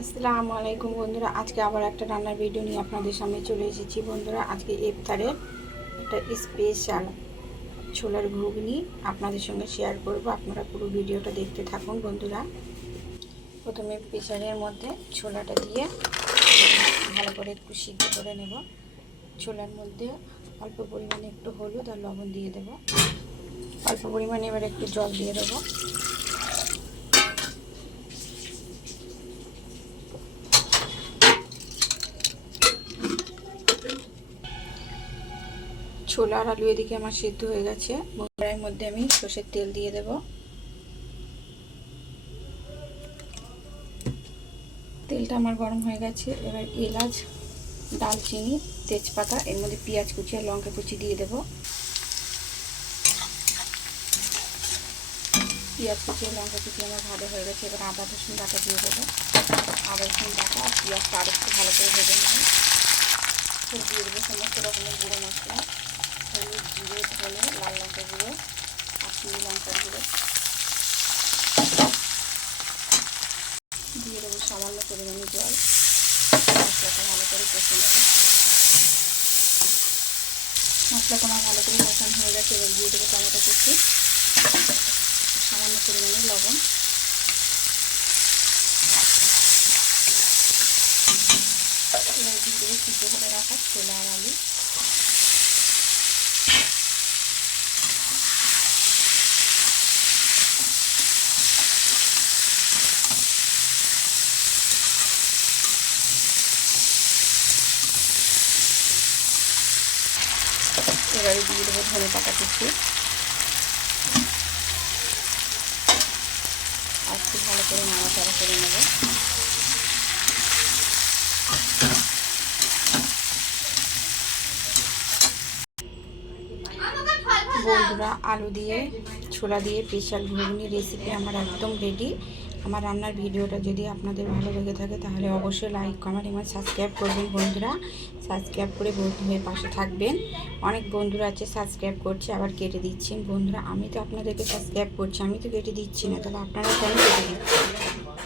আসসালামু আলাইকুম বন্ধুরা, আজকে আবার একটা রান্নার ভিডিও নিয়ে আপনাদের সামনে চলে এসেছি। বন্ধুরা, আজকে ইফতারের একটা স্পেশাল ছোলার ঘুগনি আপনাদের সঙ্গে শেয়ার করব। আপনারা পুরো ভিডিওটা দেখতে থাকুন। বন্ধুরা, প্রথমে প্রেসারের মধ্যে ছোলাটা দিয়ে ভালো করে একটু সিদ্ধ করে নেব। ছোলার মধ্যে অল্প পরিমাণে একটু হলুদ আর লবণ দিয়ে দেব। অল্প পরিমাণে এবার একটু জল দিয়ে দেবো। ছোলা আর আলু এদিকে আমার সিদ্ধ হয়ে গেছে। কড়াইয়ের মধ্যে আমি সর্ষের তেল দিয়ে দেব। তেলটা আমার গরম হয়ে গেছে। এবার এলাচ, দালচিনি, তেজপাতা, এর মধ্যে পেঁয়াজ কুচি আর লঙ্কা কুচি দিয়ে দেব। পেঁয়াজ কুচি আর লঙ্কা কুচি আমার ভালো হয়ে গেছে। এবার আদা রসুন বাটা দিয়ে দেবো। আদা রসুন বাটা আর পেঁয়াজটা আর একটু ভালো করে ভেজে নেব। দিয়ে দেবো সমস্ত রকমের গুঁড়ো মশলা, হলুদ, জিরে, ধনে, লাল লঙ্কা গুঁড়ো, কাশ্মীরি লঙ্কা গুঁড়ো দিয়ে দেবো। সামান্য পরিমাণে জল। মশলাটা ভালো করে কষে নেব। মশলাটা আমার ভালো করে কষানো হয়ে গেছে। এবার দিয়ে দেবো টমেটো কুচি, সামান্য পরিমাণে লবণ। এবার দিয়ে দেবো সিদ্ধ করে রাখা ছোলা আর আলু। এবারে দিয়ে দেবো ধনে পাতা কুচি। আর একটু ভালো করে নাড়াচাড়া করে নেব। বন্ধুরা, আলু দিয়ে ছোলা দিয়ে স্পেশাল ঘুগনি রেসিপি আমার একদম রেডি। আমার রান্নার ভিডিওটা যদি আপনাদের ভালো লেগে থাকে তাহলে অবশ্যই লাইক, কমেন্ট এবং সাবস্ক্রাইব করবেন। বন্ধুরা, সাবস্ক্রাইব করে বন্ধু হয়ে পাশে থাকবেন। অনেক বন্ধুরা আছে সাবস্ক্রাইব করছে আবার কেটে দিচ্ছেন। বন্ধুরা, আমি তো আপনাদেরকে সাবস্ক্রাইব করছি, আমি তো কেটে দিচ্ছি না, তাহলে আপনারা কেন কেটে দিচ্ছেন?